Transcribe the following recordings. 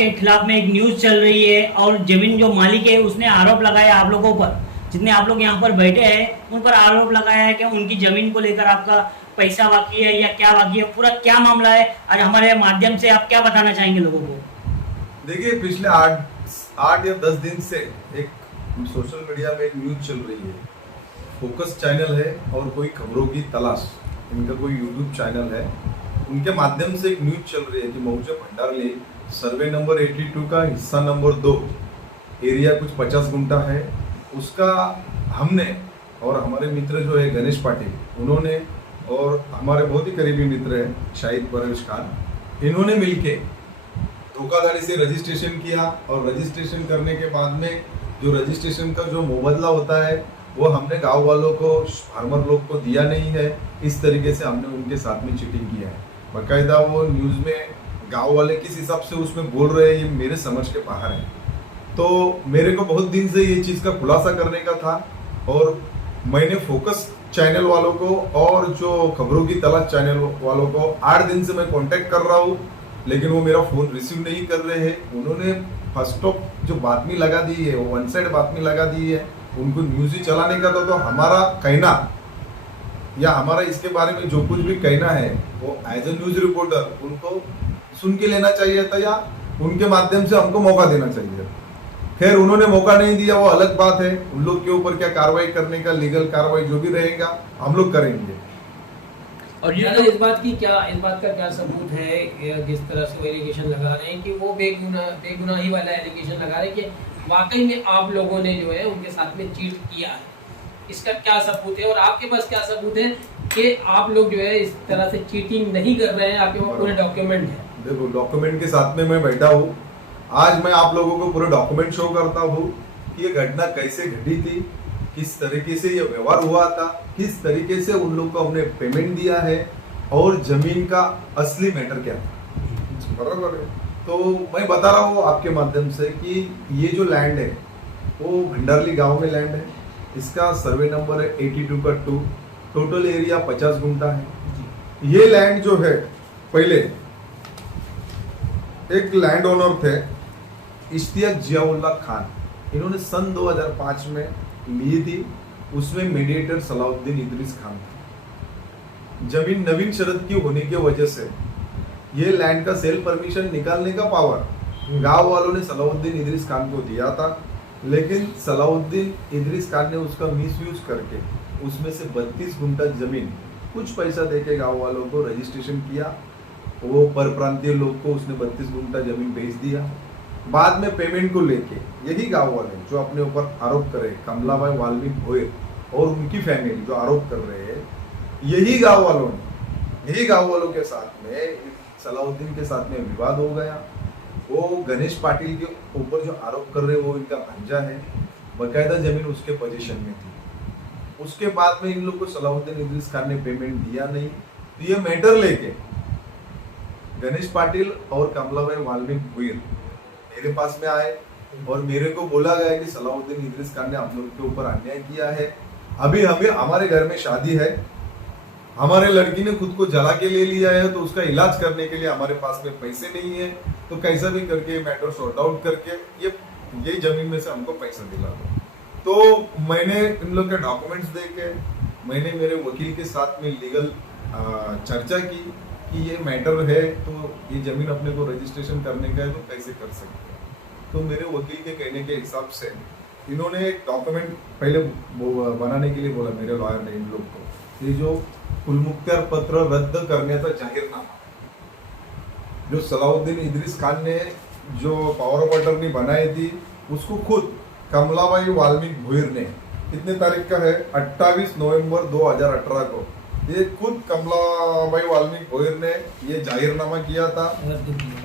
आपके खिलाफ में एक न्यूज़ चल रही है और जमीन जो मालिक है उसने आरोप लगाया आप लोगों पर, जितने आप लोग यहाँ पर बैठे हैं उन पर आरोप लगाया है कि उनकी जमीन को लेकर आपका पैसा बाकी है या क्या बाकी है, पूरा क्या मामला है, आज हमारे माध्यम से आप क्या बताना चाहेंगे लोगों को? देखिए, पिछले आठ या 10 दिन से एक सोशल मीडिया में एक न्यूज चल रही है। फोकस चैनल है और कोई खबरों की तलाश, इनका कोई यूट्यूब चैनल है, उनके माध्यम से एक न्यूज चल रही है कि मऊजा भंडारली सर्वे नंबर 82 का हिस्सा नंबर 2 एरिया कुछ 50 गुंठा है, उसका हमने और हमारे मित्र जो है गणेश पाटिल, उन्होंने और हमारे बहुत ही करीबी मित्र है शाहिद परवेश खान, इन्होंने मिलके धोखाधड़ी से रजिस्ट्रेशन किया और रजिस्ट्रेशन करने के बाद में जो रजिस्ट्रेशन का जो मुबदला होता है वो हमने गांव वालों को, फार्मर लोग को दिया नहीं है। इस तरीके से हमने उनके साथ में चीटिंग किया है। बाकायदा वो न्यूज़ में गांव वाले किस हिसाब से उसमें बोल रहे हैं ये मेरे समझ के बाहर है। तो मेरे को बहुत दिन से ये चीज़ का खुलासा करने का था और मैंने फोकस चैनल वालों को और जो खबरों की तलाश चैनल वालों को 8 दिन से मैं कांटेक्ट कर रहा हूँ, लेकिन वो मेरा फ़ोन रिसीव नहीं कर रहे हैं। उन्होंने फर्स्ट ऑफ जो बातमी लगा दी है वो वन साइड बातमी लगा दी है, उनको न्यूज़ ही चलाने का था। तो हमारा कहना या हमारा इसके बारे में जो कुछ भी कहना है वो एज ए न्यूज़ रिपोर्टर उनको सुन के लेना चाहिए था या उनके माध्यम से हमको मौका देना चाहिए। खैर, उन्होंने मौका नहीं दिया, वो अलग बात है। उन लोग के ऊपर क्या कार्रवाई करने का, लीगल कार्रवाई जो भी रहेगा हम लोग करेंगे। और इस बात का क्या सबूत है, जिस तरह से वो एलिगेशन लगा रहे हैं कि वो बेगुनाही वाला एलिगेशन लगा रहे हैं कि वाकई में आप लोगों ने जो है उनके साथ में चीट किया है, इसका क्या सबूत है? और आपके पास क्या सबूत है कि आप लोग जो है इस तरह से चीटिंग नहीं कर रहे हैं? आपके पास पूरे डॉक्यूमेंट है। देखो, डॉक्यूमेंट के साथ में मैं बैठा हूँ। आज मैं आप लोगों को पूरे डॉक्यूमेंट शो करता हूँ कि ये घटना कैसे घटी थी, किस तरीके से ये व्यवहार हुआ था, किस तरीके से उन लोग को हमने पेमेंट दिया है और जमीन का असली मैटर क्या था। बराबर है। तो मैं बता रहा हूँ आपके माध्यम से कि ये जो लैंड है वो भंडारली गांव में लैंड है। इसका सर्वे नंबर है 82 का 2, टोटल एरिया 50 गुंठा है। ये लैंड जो है पहले एक लैंड ओनर थे इश्तियाक जियाउल्ला खान, इन्होंने सन 2005 में ली थी। उसमें मीडिएटर सलाउद्दीन इदरीस खान था। जमीन नवीन शरत की होने की वजह से ये लैंड का सेल परमिशन निकालने का पावर गांव वालों ने सलाउद्दीन इदरीस खान को दिया था, लेकिन सलाउद्दीन इदरीस खान ने उसका मिसयूज करके उसमें से 32 गुंठा जमीन कुछ पैसा देके गांव वालों को रजिस्ट्रेशन किया। वो पर प्रांतीय लोग को उसने 32 गुंठा जमीन बेच दिया। बाद में पेमेंट को लेके यही गांव वाले जो अपने ऊपर आरोप कर रहे, कमलाबाई वाल्मीकि भोयर और उनकी फैमिली जो आरोप कर रहे हैं, यही गांव वालों के साथ में सलाउद्दीन के साथ में विवाद हो गया। वो गणेश पाटिल के ऊपर जो आरोप कर रहे हैं वो इनका भांजा है, बाकायदा जमीन उसके पोजीशन में थी। उसके बाद में इन लोग को सलाउद्दीन इदरीस खान ने पेमेंट दिया नहीं। तो ये मैटर लेके गणेश पाटिल और कमलाबाई वाल्मीकि भोयर मेरे पास में आए और मेरे को बोला गया कि सलाउद्दीन इदरीस खान ने हम लोग के ऊपर अन्याय किया है। अभी हमारे घर में शादी है, हमारे लड़की ने खुद को जला के ले लिया है, तो उसका इलाज करने के लिए हमारे पास में पैसे नहीं है। तो कैसा भी करके मैटर सॉर्ट आउट करके ये जमीन में से हमको पैसा दिला दो। तो मैंने इन लोग के डॉक्यूमेंट्स देके मैंने मेरे वकील के साथ में लीगल चर्चा की कि ये मैटर है, तो ये जमीन अपने को रजिस्ट्रेशन करने का है तो कैसे कर सकते हैं। तो मेरे वकील के कहने के हिसाब से इन्होंने एक डॉक्यूमेंट पहले बनाने के लिए बोला, मेरे लॉयर ने इन लोग को, ये जो कुलमुख्तार पत्र रद्द करने का जाहिरनामा जो सलाउद्दीन इदरीस खान ने जो पावर ऑफ अटर्नी बनाई थी, उसको खुद कमलाबाई वाल्मीकि भोयर ने कितने तारीख का है 28 नवंबर 2018 को ये खुद कमलाबाई वाल्मीकि भोयर ने ये जाहिरनामा किया था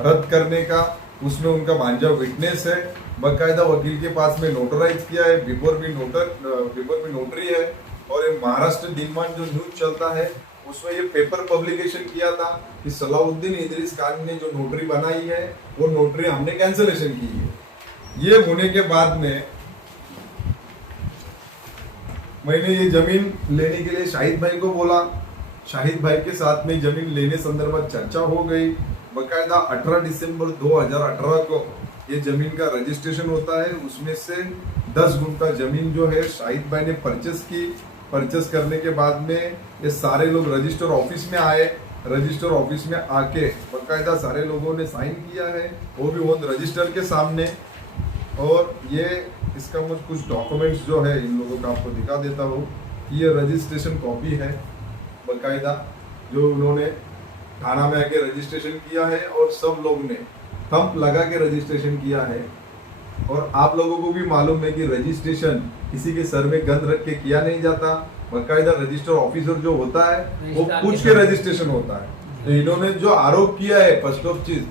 रद्द करने का। उसमें उनका भांजा विटनेस है, बाकायदा वकील के पास में नोटराइज किया है, बिफोर भी नोटरी है। और ये महाराष्ट्र दिनमान जो न्यूज चलता है उसमें ये पेपर पब्लिकेशन किया था कि सलाउद्दीन इदरीस खान ने जो नोटरी बनाई है वो नोटरी हमने कैंसिलेशन की है। ये होने के बाद में मैंने ये जमीन लेने के लिए शाहिद भाई को बोला। शाहिद भाई के साथ में जमीन लेने संदर्भात चर्चा हो गई। बकायदा 18 दिसंबर 2018 को ये जमीन का रजिस्ट्रेशन होता है। उसमें से 10 गुंठा जमीन जो है शाहिद भाई ने परचेस की। परचेस करने के बाद में ये सारे लोग रजिस्टर ऑफिस में आए। रजिस्टर ऑफिस में आके बकायदा सारे लोगों ने साइन किया है, वो भी ऑन रजिस्टर के सामने। और ये इसका मुझे कुछ डॉक्यूमेंट्स जो है इन लोगों का आपको दिखा देता हूँ कि ये रजिस्ट्रेशन कॉपी है बकायदा, जो उन्होंने थाना में आके रजिस्ट्रेशन किया है और सब लोग ने थंब लगा के रजिस्ट्रेशन किया है। और आप लोगों को भी मालूम है कि रजिस्ट्रेशन किसी के सर में गंद रख के किया नहीं जाता। बकायदा रजिस्टर ऑफिसर जो होता है वो पूछ के रजिस्ट्रेशन होता है। तो इन्होंने जो आरोप किया है, फर्स्ट ऑफ चीज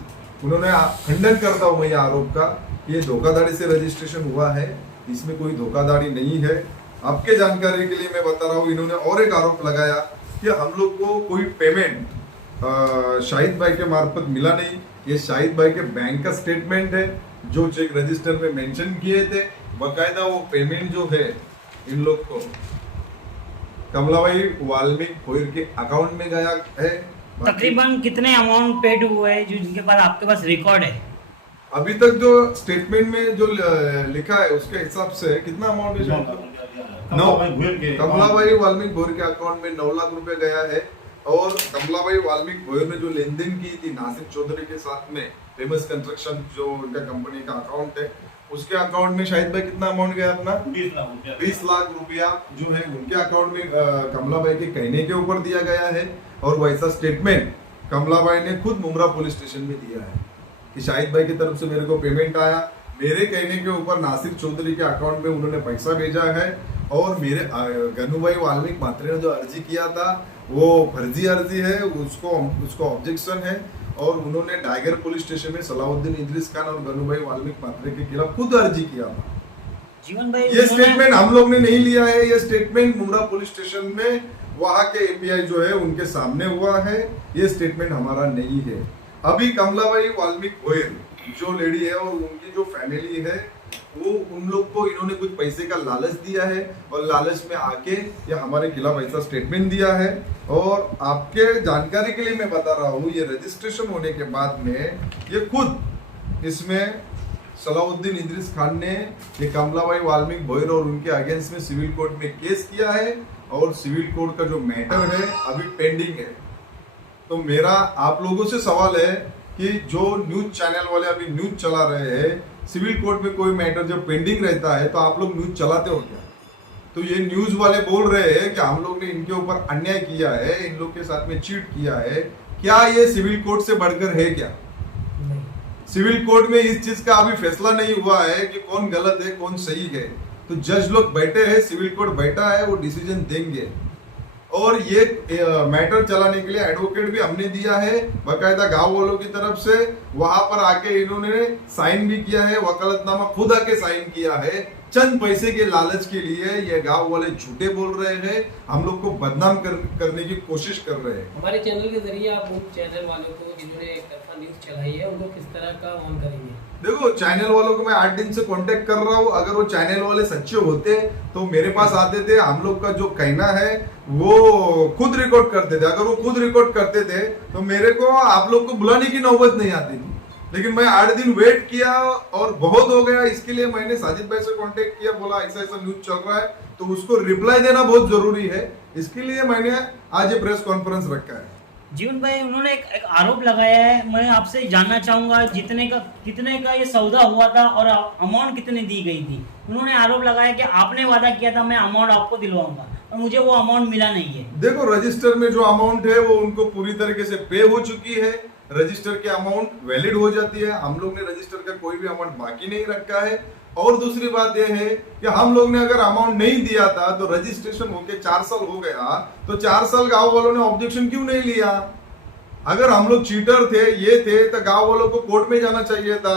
उन्होंने खंडन करता हूं मैं ये आरोप का, ये धोखाधड़ी से रजिस्ट्रेशन हुआ है, इसमें कोई धोखाधड़ी नहीं है। आपके जानकारी के लिए मैं बता रहा हूँ, इन्होंने और एक आरोप लगाया कि हम लोग को कोई पेमेंट शाहिद भाई के मार्फत मिला नहीं। ये शाहिद भाई के बैंक का स्टेटमेंट है जो चेक रजिस्टर में मेंशन किए थे। बकायदा वो पेमेंट जो है इन लोग को कमलाबाई वाल्मीकि भोयर के अकाउंट में गया है। तकरीबन कितने अमाउंट पेड हुए हैं जो जिनके पास आपके पास रिकॉर्ड है? अभी तक जो स्टेटमेंट में जो लिखा है उसके हिसाब से कितना अमाउंट है? कमलाबाई वाल्मीकि भोयर के अकाउंट में 9 लाख रुपए गया है। और कमलाबाई वाल्मीकि भोयर ने जो लेन देन की थी नासिर चौधरी के साथ में, फेमस कंस्ट्रक्शन जो उनका कंपनी का अकाउंट है, उसके अकाउंट में शाहिद भाई कितना अमाउंट गया अपना? 20 लाख रुपया जो है उनके अकाउंट में कमलाबाई के कहने के ऊपर दिया गया है। और वैसा स्टेटमेंट कमलाबाई ने खुद मुमरा पुलिस स्टेशन में दिया है कि शाहिद भाई की तरफ से मेरे को पेमेंट आया, मेरे कहने के ऊपर नासिर चौधरी के अकाउंट में उन्होंने पैसा भेजा है। और मेरे गनुभाई वाल्मीकि मात्रे ने जो अर्जी किया था वो फर्जी अर्जी है, उसको ऑब्जेक्शन है। और उन्होंने टाइगर पुलिस स्टेशन में सलाउद्दीन इदरीस खान और गनुभाई वाल्मीकि मात्रे के खिलाफ खुद अर्जी किया था। जीवन भाई, ये स्टेटमेंट हम लोग ने नहीं लिया है, ये स्टेटमेंट मुमरा पुलिस स्टेशन में वहां के एपीआई जो है उनके सामने हुआ है। ये स्टेटमेंट हमारा नहीं है। अभी कमलाबाई वाल्मीकि भोयर जो लेडी है और उनकी जो फैमिली है वो उन लोग को इन्होंने कुछ पैसे का लालच दिया है और लालच में आके ये हमारे खिलाफ ऐसा स्टेटमेंट दिया है। और आपके जानकारी के लिए मैं बता रहा हूँ, ये रजिस्ट्रेशन होने के बाद में ये खुद इसमें सलाउद्दीन इदरीस खान ने ये कमलाबाई वाल्मीकि भोयर और उनके अगेंस्ट में सिविल कोर्ट में केस किया है। और सिविल कोर्ट का जो मैटर है अभी पेंडिंग है। तो मेरा आप लोगों से सवाल है कि जो न्यूज चैनल वाले अभी न्यूज चला रहे हैं, सिविल कोर्ट में कोई मैटर जब पेंडिंग रहता है तो आप लोग न्यूज चलाते हो क्या? तो ये न्यूज वाले बोल रहे हैं कि हम लोग ने इनके ऊपर अन्याय किया है, इन लोग के साथ में चीट किया है। क्या ये सिविल कोर्ट से बढ़कर है क्या? सिविल कोर्ट में इस चीज का अभी फैसला नहीं हुआ है कि कौन गलत है कौन सही है। तो जज लोग बैठे हैं, सिविल कोर्ट बैठा है, वो डिसीजन देंगे। और ये मैटर चलाने के लिए एडवोकेट भी हमने दिया है बकायदा गांव वालों की तरफ से। वहां पर आके इन्होंने साइन भी किया है, वकालतनामा खुद आके साइन किया है। चंद पैसे के लालच के लिए ये गांव वाले झूठे बोल रहे हैं, हम लोग को बदनाम करने की कोशिश कर रहे हैं। हमारे चैनल के जरिए आप उन चैनल वालों को जिन्होंने एक तरफा न्यूज चलाई है उनको किस तरह का ऑन करेंगे? देखो, चैनल वालों को मैं 8 दिन से कांटेक्ट कर रहा हूँ। अगर वो चैनल वाले सच्चे होते तो मेरे पास आते थे, हम लोग का जो कहना है वो खुद रिकॉर्ड करते थे। अगर वो खुद रिकॉर्ड करते थे तो मेरे को आप लोग को बुलाने की नौबत नहीं आती थी। लेकिन मैं 8 दिन वेट किया और बहुत हो गया। इसके लिए मैंने साजिद भाई से कांटेक्ट किया, बोला ऐसा ऐसा न्यूज चल रहा है, तो उसको रिप्लाई देना बहुत जरूरी है। इसके लिए मैंने आज ये प्रेस कॉन्फ्रेंस रखा है। जीवन भाई, उन्होंने एक आरोप लगाया है, मैं आपसे जानना चाहूंगा कितने का ये सौदा हुआ था और अमाउंट कितनी दी गई थी? उन्होंने आरोप लगाया कि आपने वादा किया था मैं अमाउंट आपको दिलवाऊंगा और मुझे वो अमाउंट मिला नहीं है। देखो, रजिस्टर में जो अमाउंट है वो उनको पूरी तरीके से पे हो चुकी है। रजिस्टर की अमाउंट वैलिड हो जाती है। हम लोग ने रजिस्टर का कोई भी अमाउंट बाकी नहीं रखा है। और दूसरी बात यह है कि हम लोग ने अगर अमाउंट नहीं दिया था तो रजिस्ट्रेशन होके 4 साल हो गया, तो 4 साल गांव वालों ने ऑब्जेक्शन क्यों नहीं लिया? अगर हम लोग चीटर थे, ये थे, तो गांव वालों को कोर्ट में जाना चाहिए था।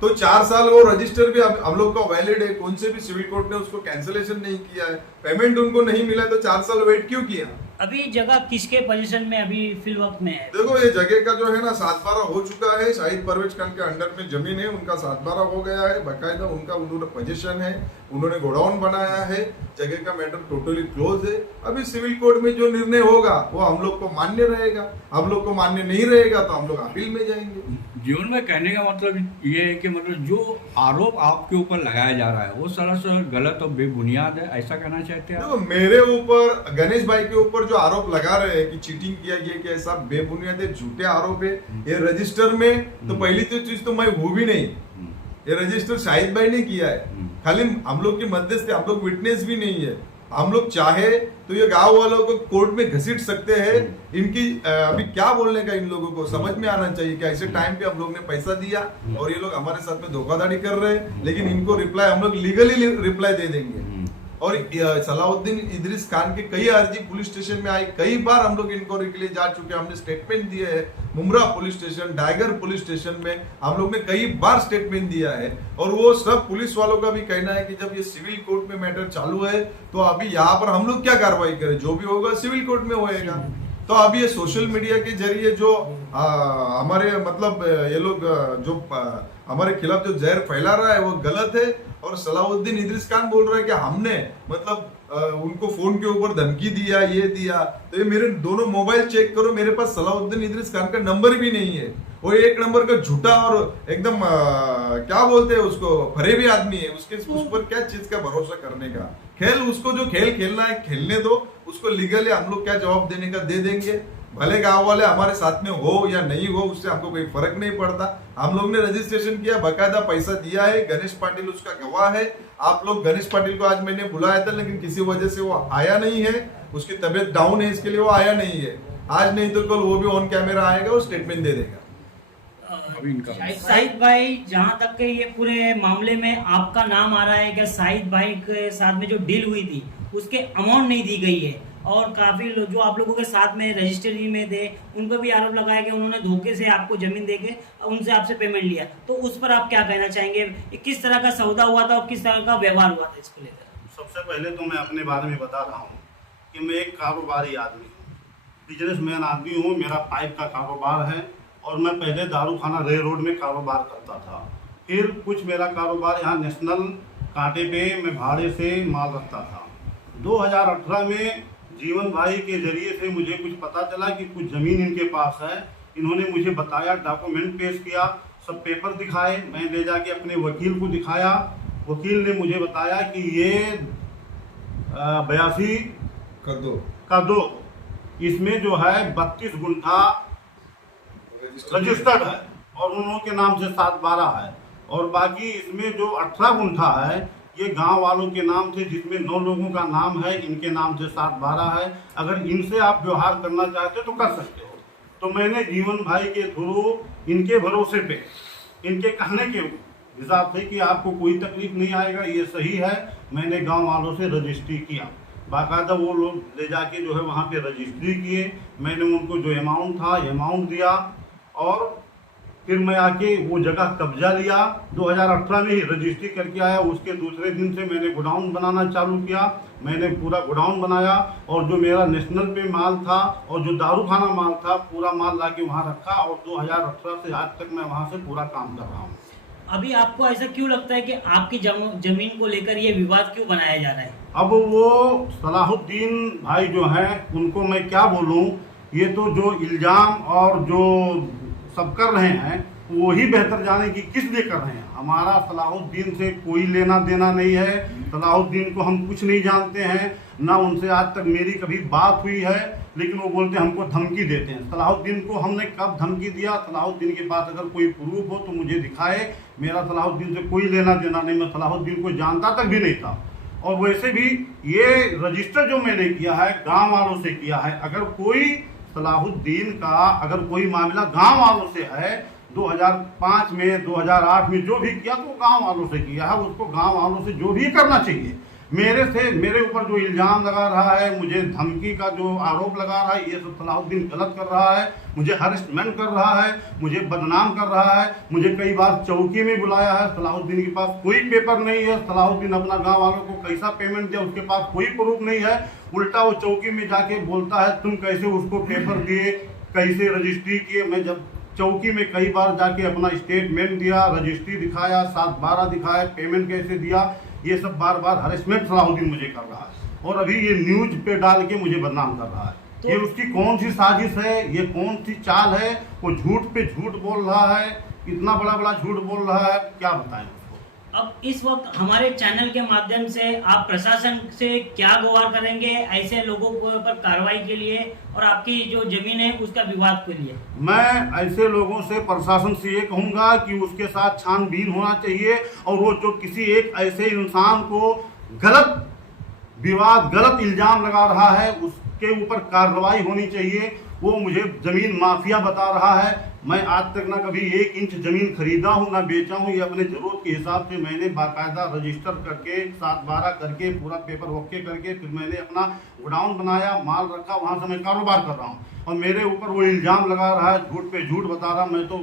तो 4 साल वो रजिस्टर भी हम लोग का वैलिड है, कौन से भी सिविल कोर्ट ने उसको कैंसिलेशन नहीं किया है, पेमेंट उनको नहीं मिला, तो 4 साल वेट क्यों किया? अभी जगह किसके पोजीशन में अभी फिल वक्त में है? देखो ये जगह का जो है ना 7/12 हो चुका है। शाहिद परवेज खान के अंडर में जमीन है, उनका 7/12 हो गया है बकायदा, उनका उन्होंने पोजीशन है, उन्होंने गोडाउन बनाया है, जगह का मैटर टोटली क्लोज है। अभी सिविल कोर्ट में जो निर्णय होगा वो हम लोग को मान्य रहेगा, हम लोग को मान्य नहीं रहेगा तो हम लोग अपील में जाएंगे। जीवन में कहने का मतलब ये है कि मतलब जो आरोप आपके ऊपर लगाया जा रहा है वो सरासर गलत और बेबुनियाद है, ऐसा कहना चाहते हैं आप? देखो मेरे ऊपर, गणेश भाई के ऊपर जो आरोप लगा रहे हैं कि चीटिंग किया गया, कि ऐसा बेबुनियाद है, झूठे आरोप है। ये रजिस्टर में तो पहली तो चीज तो मैं हूँ भी नहीं, ये रजिस्टर शाहिद भाई ने किया है, खाली हम लोग की मध्यस्थ, हम लोग विटनेस भी नहीं है। हम लोग चाहे तो ये गांव वालों को कोर्ट में घसीट सकते हैं। इनकी अभी क्या बोलने का इन लोगों को समझ में आना चाहिए कि ऐसे टाइम पे हम लोग ने पैसा दिया और ये लोग हमारे साथ में धोखाधड़ी कर रहे हैं, लेकिन इनको रिप्लाई हम लोग लीगली रिप्लाई दे देंगे। और सलाउद्दीन इदरीस खान के कई अर्जी पुलिस स्टेशन में आई, कई बार हम लोग इंक्वायरी के लिए जा चुके हैं, हमने स्टेटमेंट दिए है। Mumbra police station, Daighar police station में हम लोग ने कई बार स्टेटमेंट दिया है। और वो सब पुलिस वालों का भी कहना है कि जब ये सिविल कोर्ट में मैटर चालू है तो अभी यहाँ पर हम लोग क्या कार्रवाई करें, जो भी होगा सिविल कोर्ट में होएगा। तो अभी ये सोशल मीडिया के जरिए जो हमारे मतलब ये लोग जो हमारे खिलाफ जो जहर फैला रहा है वो गलत है। और सलाउद्दीन इदरीस खान बोल रहा है कि हमने मतलब उनको फोन के ऊपर धमकी दिया, ये दिया। तो ये मेरे दोनों मोबाइल चेक करो, मेरे पास सलाउद्दीन इदरीस खान का नंबर भी नहीं है। वो एक नंबर का झूठा और एकदम क्या बोलते हैं उसको, फरेबी आदमी है। उसके उस पर क्या चीज का भरोसा करने का। खेल उसको जो खेल खेलना है खेलने दो, उसको लीगली हम लोग क्या जवाब देने का दे देंगे। भले गांव वाले हमारे साथ में हो या नहीं हो, उससे हमको कोई फर्क नहीं पड़ता। हम लोग ने रजिस्ट्रेशन किया, बकायदा पैसा दिया है, गणेश पाटिल उसका गवाह है। आप लोग गणेश पाटिल को आज मैंने बुलाया था, लेकिन किसी वजह से वो आया नहीं है, उसकी तबीयत डाउन है, इसके लिए वो आया नहीं है। आज नहीं तो कल वो भी ऑन कैमरा आएगा और स्टेटमेंट दे देगा। अभी इनका शाहिद भाई, जहाँ तक के ये पूरे मामले में आपका नाम आ रहा है, क्या शाहिद भाई के साथ में जो डील हुई थी उसके अमाउंट नहीं दी गई है, और काफी जो आप लोगों के साथ में रजिस्ट्री में थे उन पर भी आरोप लगाया कि उन्होंने धोखे से आपको जमीन देके उनसे आपसे पेमेंट लिया, तो उस पर आप क्या कहना चाहेंगे? किस तरह का सौदा हुआ था और किस तरह का व्यवहार हुआ था इसको लेकर? सबसे पहले तो मैं अपने बारे में बता रहा हूँ कि मैं एक कारोबारी आदमी हूँ, बिजनेसमैन आदमी हूँ। मेरा पाइप का कारोबार है और मैं पहले दारूखाना रेल रोड में कारोबार करता था। फिर कुछ मेरा कारोबार यहाँ नेशनल कांटे पे मैं भाड़े से माल रखता था। 2018 में जीवन भाई के जरिए से मुझे कुछ पता चला कि कुछ ज़मीन इनके पास है। इन्होंने मुझे बताया, डॉक्यूमेंट पेश किया, सब पेपर दिखाए। मैं ले जाके अपने वकील को दिखाया। वकील ने मुझे बताया कि ये 82 का 2 इसमें जो है 32 गुंठा रजिस्टर्ड है और उन के नाम से 7/12 है, और बाकी इसमें जो 18 गुंठा है ये गांव वालों के नाम थे, जिसमें 9 लोगों का नाम है, इनके नाम से 7/12 है। अगर इनसे आप व्यवहार करना चाहते तो कर सकते हो। तो मैंने जीवन भाई के थ्रू इनके भरोसे पे, इनके कहने के हिसाब से कि आपको कोई तकलीफ नहीं आएगा, ये सही है, मैंने गांव वालों से रजिस्ट्री किया। बाकायदा वो लोग ले जाके जो है वहाँ पे रजिस्ट्री किए। मैंने उनको जो अमाउंट था अमाउंट दिया और फिर मैं आके वो जगह कब्जा लिया। 2018 में ही रजिस्ट्री करके आया। उसके दूसरे दिन से मैंने गोडाउन बनाना चालू किया। मैंने पूरा गोडाउन बनाया और जो मेरा नेशनल पे माल था और जो दारूखाना माल था, पूरा माल लाके वहाँ रखा और 2018 से आज तक मैं वहाँ से पूरा काम कर रहा हूँ। अभी आपको ऐसा क्यों लगता है कि आपकी जमीन को लेकर ये विवाद क्यों बनाया जा रहा है? अब वो सलाहुद्दीन भाई जो हैं उनको मैं क्या बोलूँ, ये तो जो इल्ज़ाम और जो सब कर रहे हैं वो ही बेहतर जाने की किस लिए कर रहे हैं। हमारा सलाहुद्दीन से कोई लेना देना नहीं है। सलाहुद्दीन को हम कुछ नहीं जानते हैं, ना उनसे आज तक मेरी कभी बात हुई है, लेकिन वो बोलते हैं हमको धमकी देते हैं। सलाहुद्दीन को हमने कब धमकी दिया? सलाहुद्दीन के पास अगर कोई प्रूफ हो तो मुझे दिखाए। मेरा सलाहुद्दीन से कोई लेना देना नहीं, मैं सलाहुद्दीन को जानता तक भी नहीं था। और वैसे भी ये रजिस्टर जो मैंने किया है गाँव वालों से किया है। अगर कोई सलाहुद्दीन का अगर कोई मामला गांव वालों से है, 2005 में 2008 में जो भी किया तो गांव वालों से किया है। उसको गांव वालों से जो भी करना चाहिए, मेरे ऊपर जो इल्जाम लगा रहा है, मुझे धमकी का जो आरोप लगा रहा है, ये सब सलाहुद्दीन गलत कर रहा है। मुझे हरेसमेंट कर रहा है, मुझे बदनाम कर रहा है। मुझे कई बार चौकी में बुलाया है। सलाहुद्दीन के पास कोई पेपर नहीं है। सलाहुद्दीन अपना गांव वालों को कैसा पेमेंट दिया उसके पास कोई प्रूफ नहीं है। उल्टा वो चौकी में जाके बोलता है तुम कैसे उसको पेपर दिए, कैसे रजिस्ट्री किए। मैं जब चौकी में कई बार जाके अपना स्टेटमेंट दिया, रजिस्ट्री दिखाया, 7/12 दिखाया, पेमेंट कैसे दिया, ये सब बार बार हरेसमेंट सलाहुद्दीन मुझे कर रहा है। और अभी ये न्यूज पे डाल के मुझे बदनाम कर रहा है। तो ये उसकी कौन सी साजिश है, ये कौन सी चाल है? वो झूठ पे झूठ बोल रहा है, इतना बड़ा बड़ा झूठ बोल रहा है, क्या बताएं उसको। अब इस वक्त हमारे चैनल के माध्यम से आप प्रशासन से क्या गुहार करेंगे ऐसे लोगों के ऊपर कार्रवाई के लिए और आपकी जो जमीन है उसका विवाद के लिए? मैं ऐसे लोगों से, प्रशासन से ये कहूंगा कि उसके साथ छानबीन होना चाहिए और वो जो किसी एक ऐसे इंसान को गलत विवाद, गलत इल्जाम लगा रहा है, उसके ऊपर कार्रवाई होनी चाहिए। वो मुझे जमीन माफिया बता रहा है। मैं आज तक ना कभी 1 इंच जमीन खरीदा हूँ ना बेचा हूँ। ये अपने जरूरत के हिसाब से मैंने बाकायदा रजिस्टर करके 7/12 करके पूरा पेपर ओके करके फिर मैंने अपना गोडाउन बनाया, माल रखा, वहाँ से मैं कारोबार कर रहा हूँ। और मेरे ऊपर वो इल्जाम लगा रहा है, झूठ पे झूठ बता रहा। मैं तो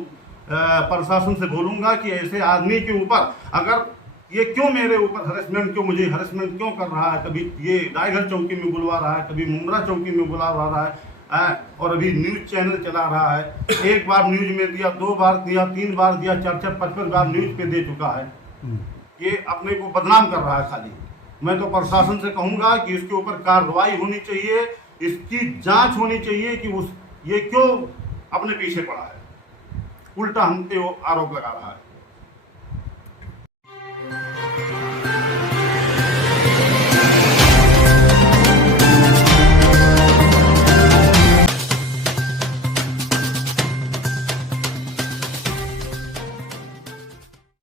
प्रशासन से बोलूँगा कि ऐसे आदमी के ऊपर अगर ये क्यों मेरे ऊपर हरेसमेंट, क्यों मुझे हरेसमेंट क्यों कर रहा है? कभी ये रायगढ़ चौकी में बुलवा रहा है, कभी मुंद्रा चौकी में बुला रहा है, और अभी न्यूज चैनल चला रहा है। 1 बार न्यूज में दिया, 2 बार दिया, 3 बार दिया, 4-4, 5-5 बार न्यूज पे दे चुका है। ये अपने को बदनाम कर रहा है खाली। मैं तो प्रशासन से कहूंगा कि इसके ऊपर कार्रवाई होनी चाहिए, इसकी जांच होनी चाहिए कि ये क्यों अपने पीछे पड़ा है, उल्टा हम पे वो आरोप लगा रहा है।